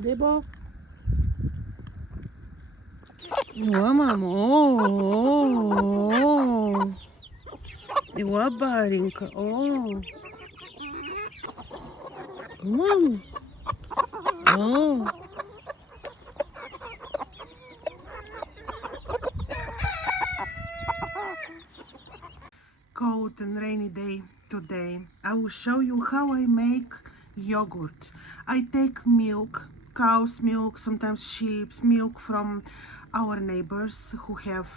Debo. Igual, mamo. Oh. Igual, Barinka. Oh. Mamo. Oh. Cold and rainy day today. I will show you how I make yogurt. I take milk, cow's milk, sometimes sheep's milk from our neighbors who have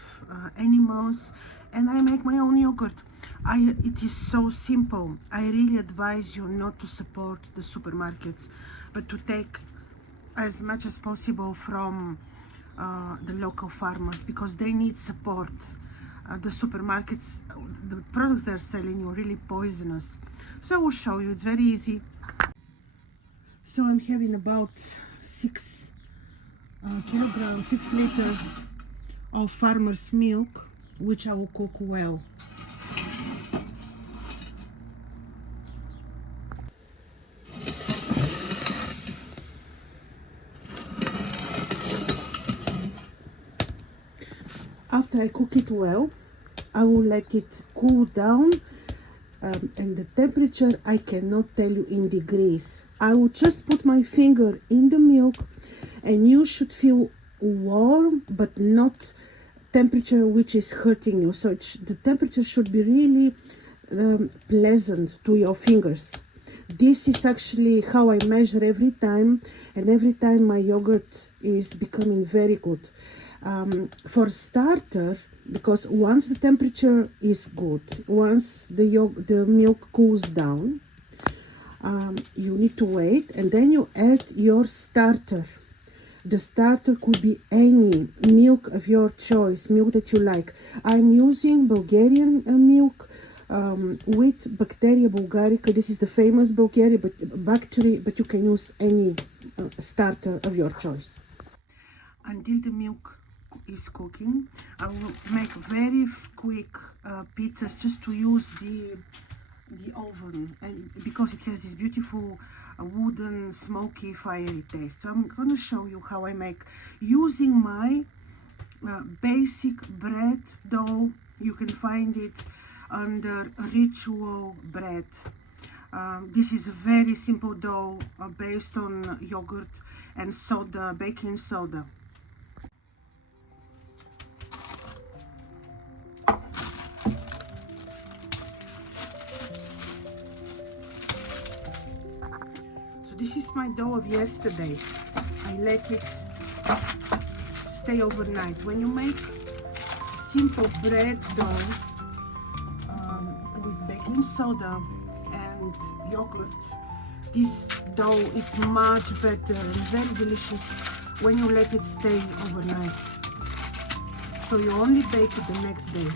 animals, and I make my own yogurt. It is so simple. I really advise you not to support the supermarkets, but to take as much as possible from the local farmers, because they need support. The supermarkets, the products they're selling you are really poisonous. So I will show you, it's very easy. So I'm having about 6 kilograms, 6 liters of farmer's milk, which I will cook well. After I cook it well, I will let it cool down, and the temperature I cannot tell you in degrees. I will just put my finger in the milk, and you should feel warm but not temperature which is hurting you. So the temperature should be really pleasant to your fingers. This is actually how I measure every time, and every time my yogurt is becoming very good. For starter, because once the temperature is good, once the milk cools down, you need to wait, and then you add your starter. The starter could be any milk of your choice, milk that you like. I'm using Bulgarian milk with Bacteria bulgarica. This is the famous Bulgarian bacteria, but you can use any starter of your choice. Until the milk is cooking, I will make very quick pizzas just to use the oven, and because it has this beautiful wooden smoky fiery taste. So I'm gonna show you how I make using my basic bread dough. You can find it under Ritual Bread. This is a very simple dough based on yogurt and soda, baking soda. So this is my dough of yesterday. I let it stay overnight. When you make simple bread dough with baking soda and yogurt, this dough is much better and very delicious when you let it stay overnight. So you only bake it the next day.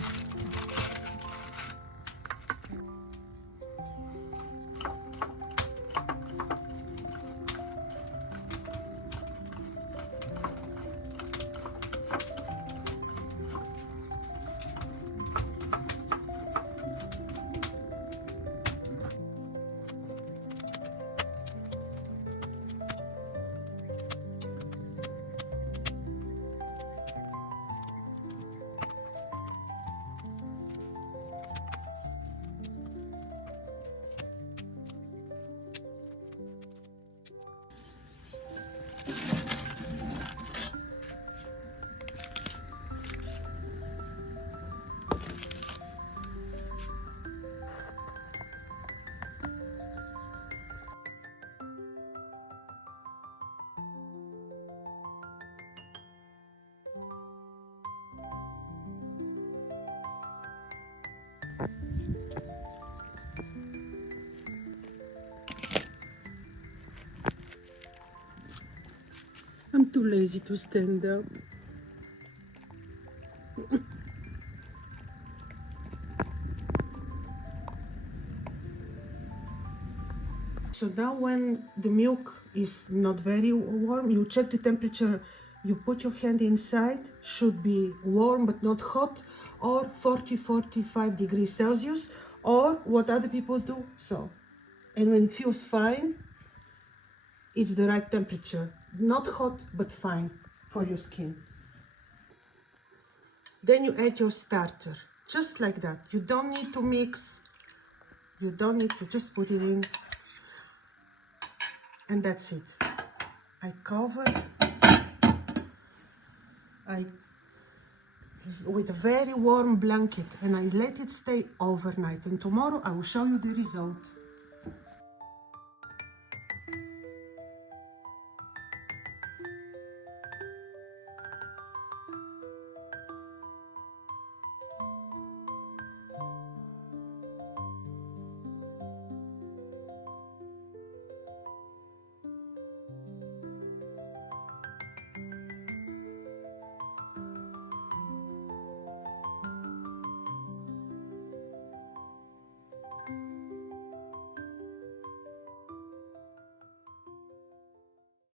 I'm too lazy to stand up. So now when the milk is not very warm, you check the temperature, you put your hand inside, should be warm but not hot, or 40-45 degrees Celsius, or what other people do. So, and when it feels fine, it's the right temperature. Not hot, but fine for your skin. Then you add your starter, just like that. You don't need to mix. You don't need to, just put it in. And that's it. I cover with a very warm blanket and I let it stay overnight. And tomorrow I will show you the result.